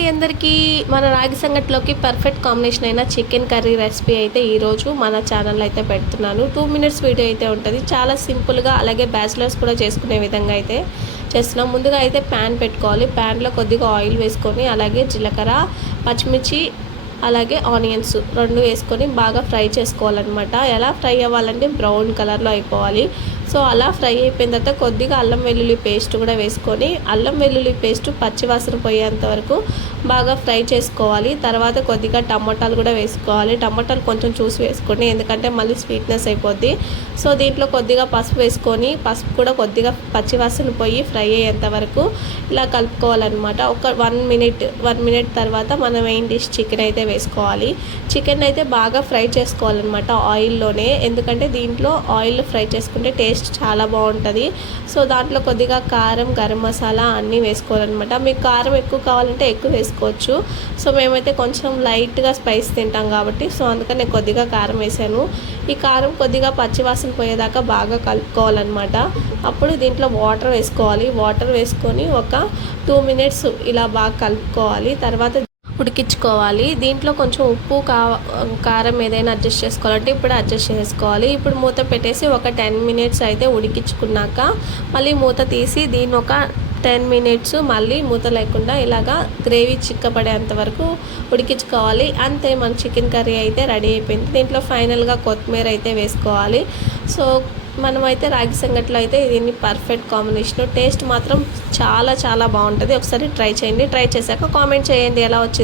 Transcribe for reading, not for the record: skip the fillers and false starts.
అండి అందరికీ మన రాగి సంగట్లోకి పర్ఫెక్ట్ కాంబినేషన్ అయిన చికెన్ కర్రీ రెసిపీ అయితే ఈరోజు మన ఛానల్లో అయితే పెడుతున్నాను. 2 మినిట్స్ వీడియో అయితే ఉంటుంది. చాలా సింపుల్గా అలాగే బ్యాచిలర్స్ కూడా చేసుకునే విధంగా అయితే చేస్తున్నాం. ముందుగా అయితే ప్యాన్ పెట్టుకోవాలి. ప్యాన్లో కొద్దిగా ఆయిల్ వేసుకొని అలాగే జీలకర్ర, పచ్చిమిర్చి అలాగే ఆనియన్స్ 2 వేసుకొని బాగా ఫ్రై చేసుకోవాలన్నమాట. ఎలా ఫ్రై అవ్వాలంటే బ్రౌన్ కలర్లో అయిపోవాలి. సో అలా ఫ్రై అయిపోయిన తర్వాత కొద్దిగా అల్లం వెల్లుల్లి పేస్ట్ కూడా వేసుకొని అల్లం వెల్లుల్లి పేస్ట్ పచ్చివాసన పోయేంత వరకు బాగా ఫ్రై చేసుకోవాలి. తర్వాత కొద్దిగా టమాటాలు కూడా వేసుకోవాలి. టమాటాలు కొంచెం చూసి వేసుకోండి, ఎందుకంటే మళ్ళీ స్వీట్నెస్ అయిపోద్ది. సో దీంట్లో కొద్దిగా పసుపు వేసుకొని పసుపు కూడా కొద్దిగా పచ్చివాసన పోయి ఫ్రై అయ్యేంత వరకు ఇలా కలుపుకోవాలన్నమాట. ఒక 1 మినిట్ తర్వాత మనం మెయిన్ డిష్ చికెన్ అయితే వేసుకోవాలి. చికెన్ అయితే బాగా ఫ్రై చేసుకోవాలన్నమాట ఆయిల్లోనే, ఎందుకంటే దీంట్లో ఆయిల్ ఫ్రై చేసుకుంటే టేస్ట్ చాలా బాగుంటుంది. సో దాంట్లో కొద్దిగా కారం, గరం మసాలా అన్నీ వేసుకోవాలన్నమాట. మీకు కారం ఎక్కువ కావాలంటే ఎక్కువ వేసుకోవచ్చు. సో మేమైతే కొంచెం లైట్గా స్పైస్ తింటాం కాబట్టి సో అందుకని నేను కొద్దిగా కారం వేసాను. ఈ కారం కొద్దిగా పచ్చివాసన పోయేదాకా బాగా కలుపుకోవాలన్నమాట. అప్పుడు దీంట్లో వాటర్ వేసుకోవాలి. వాటర్ వేసుకొని ఒక 2 మినిట్స్ ఇలా బాగా కలుపుకోవాలి. తర్వాత ఉడికించుకోవాలి. దీంట్లో కొంచెం ఉప్పు కారం ఏదైనా అడ్జస్ట్ చేసుకోవాలంటే ఇప్పుడు అడ్జస్ట్ చేసుకోవాలి. ఇప్పుడు మూత పెట్టేసి ఒక 10 మినిట్స్ అయితే ఉడికించుకున్నాక మళ్ళీ మూత తీసి దీన్ని ఒక 10 మినిట్స్ మళ్ళీ మూత లేకుండా ఇలాగా గ్రేవీ చిక్కపడేంత వరకు ఉడికించుకోవాలి. అంతే, మన చికెన్ కర్రీ అయితే రెడీ అయిపోయింది. దీంట్లో ఫైనల్గా కొత్తిమీర అయితే వేసుకోవాలి. సో మనమైతే రాగి సంగట్లో అయితే దీన్ని పర్ఫెక్ట్ కాంబినేషన్. టేస్ట్ మాత్రం చాలా చాలా బాగుంటుంది. ఒకసారి ట్రై చేయండి. ట్రై చేశాక కామెంట్ చేయండి ఎలా వచ్చింది.